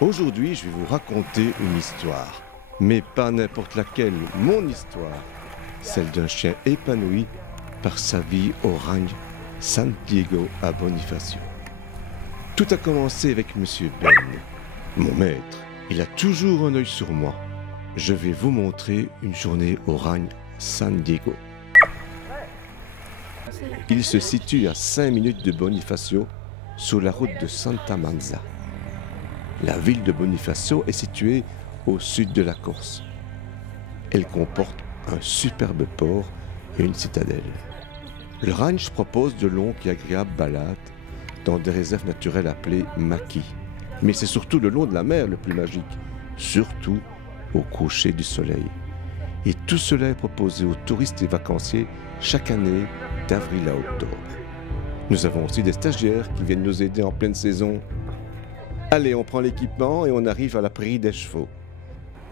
Aujourd'hui, je vais vous raconter une histoire, mais pas n'importe laquelle, mon histoire, celle d'un chien épanoui par sa vie au règne San Diego à Bonifacio. Tout a commencé avec Monsieur Ben, mon maître. Il a toujours un œil sur moi. Je vais vous montrer une journée au règne San Diego. Il se situe à 5 minutes de Bonifacio, sur la route de Santa Manza. La ville de Bonifacio est située au sud de la Corse. Elle comporte un superbe port et une citadelle. Le ranch propose de longues et agréables balades dans des réserves naturelles appelées maquis. Mais c'est surtout le long de la mer le plus magique, surtout au coucher du soleil. Et tout cela est proposé aux touristes et vacanciers chaque année d'avril à octobre. Nous avons aussi des stagiaires qui viennent nous aider en pleine saison. Allez, on prend l'équipement et on arrive à la prairie des chevaux.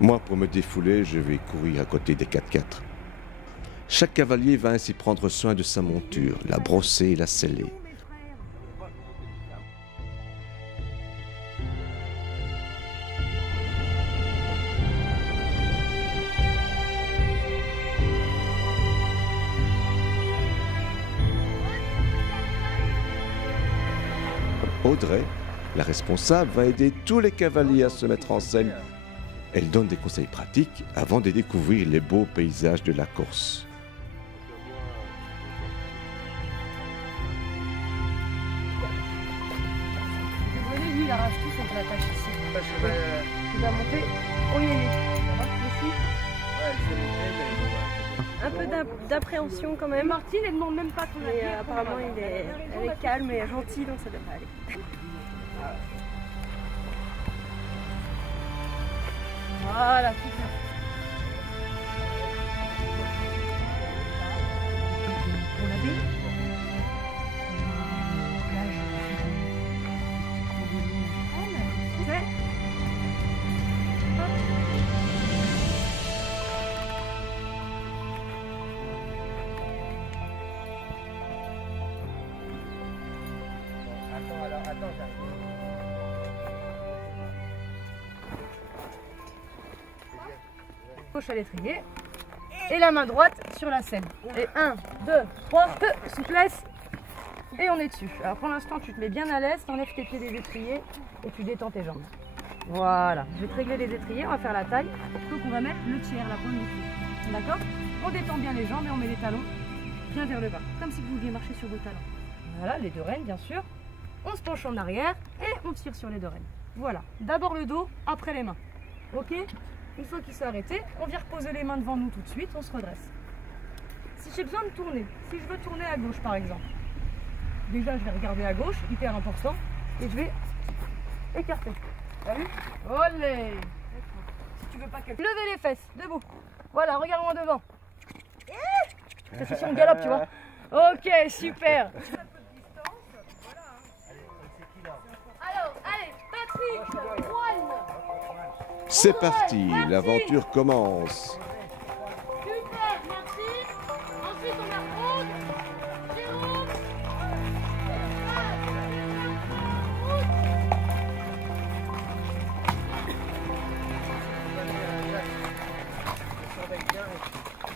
Moi, pour me défouler, je vais courir à côté des 4x4. Chaque cavalier va ainsi prendre soin de sa monture, la brosser et la seller. Audrey, la responsable, va aider tous les cavaliers à se mettre en selle. Elle donne des conseils pratiques avant de découvrir les beaux paysages de la Corse. Désolé, lui il arrache tout, faut que je l'attache ici. Il va monter. Oh, il est ici. Un peu d'appréhension quand même. Martine, elle ne demande même pas ton avis. Apparemment, elle est calme et gentille, donc ça devrait aller. Voilà, super. Pour la baie. Plage. Gauche à l'étrier et la main droite sur la selle. Et 1, 2, 3, souplesse et on est dessus. Alors pour l'instant tu te mets bien à l'aise, t'enlèves tes pieds des étriers et tu détends tes jambes. Voilà, je vais te régler les étriers, on va faire la taille. Donc on va mettre le tiers, la pointe du pied. D'accord? On détend bien les jambes et on met les talons bien vers le bas, comme si vous vouliez marcher sur vos talons. Voilà, les deux rênes bien sûr. On se penche en arrière et on tire sur les deux rênes. Voilà, d'abord le dos, après les mains. Ok? Une fois qu'il s'est arrêté, on vient reposer les mains devant nous tout de suite, on se redresse. Si j'ai besoin de tourner, si je veux tourner à gauche par exemple, déjà je vais regarder à gauche, hyper important, et je vais écarter. T'as vu? Olé! Si tu veux pas qu'elle... Levez les fesses, debout. Voilà, regarde-moi devant. C'est si on galope, tu vois. Ok, super. Alors, allez, Patrick, Juan. C'est parti, l'aventure commence. Super, merci. Ensuite, on a Aude, Jérôme.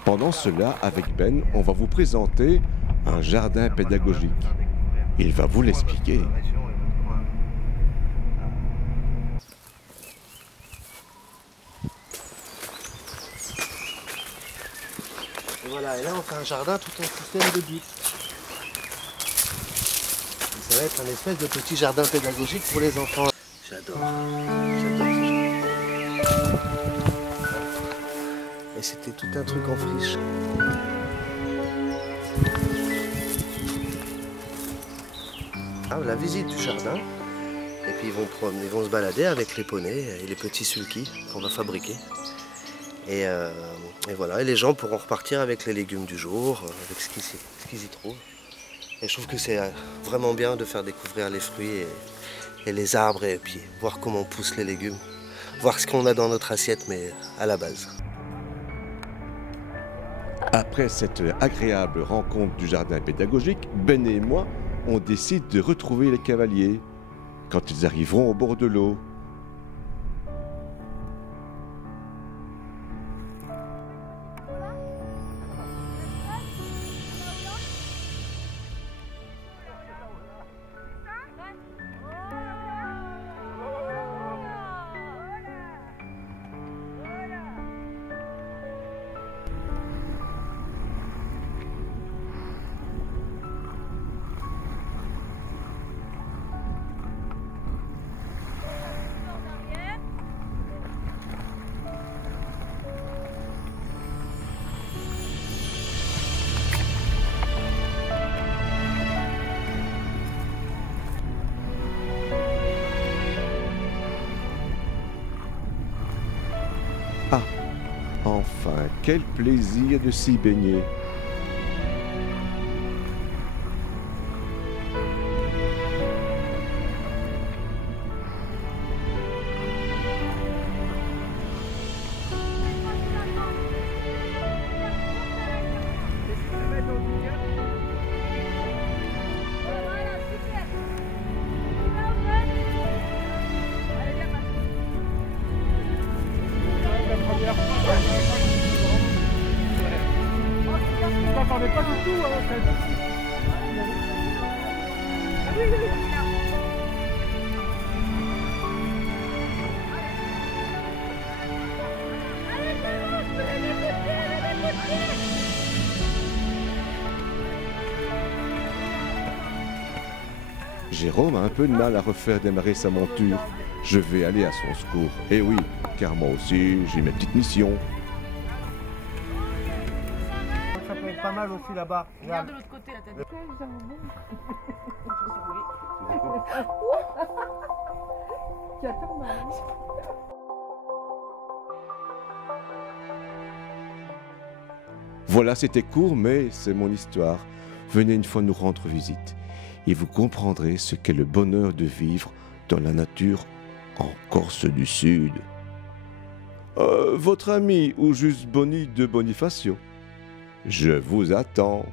Pendant cela, avec Ben, on va vous présenter un jardin pédagogique. Il va vous l'expliquer. Et voilà, et là on fait un jardin tout en système de butte. Ça va être un espèce de petit jardin pédagogique pour les enfants. J'adore ce jardin. Et c'était tout un truc en friche. Ah, la visite du jardin. Et puis ils vont se balader avec les poneys et les petits sulky qu'on va fabriquer. Et voilà, et les gens pourront repartir avec les légumes du jour, avec ce qu'ils y trouvent. Et je trouve que c'est vraiment bien de faire découvrir les fruits et les arbres, et puis voir comment poussent les légumes. Voir ce qu'on a dans notre assiette, mais à la base. Après cette agréable rencontre du jardin pédagogique, Ben et moi, on décide de retrouver les cavaliers quand ils arriveront au bord de l'eau. Enfin, quel plaisir de s'y baigner. Je m'attendais pas du tout, Jérôme a un peu de mal à refaire démarrer sa monture. Je vais aller à son secours. Eh oui, car moi aussi, j'ai mes petites missions. Ça peut être pas mal aussi là-bas. Regarde de l'autre côté, la tête. Voilà, c'était court, mais c'est mon histoire. Venez une fois nous rendre visite et vous comprendrez ce qu'est le bonheur de vivre dans la nature en Corse du Sud. Votre ami ou juste Boni de Bonifacio. Je vous attends.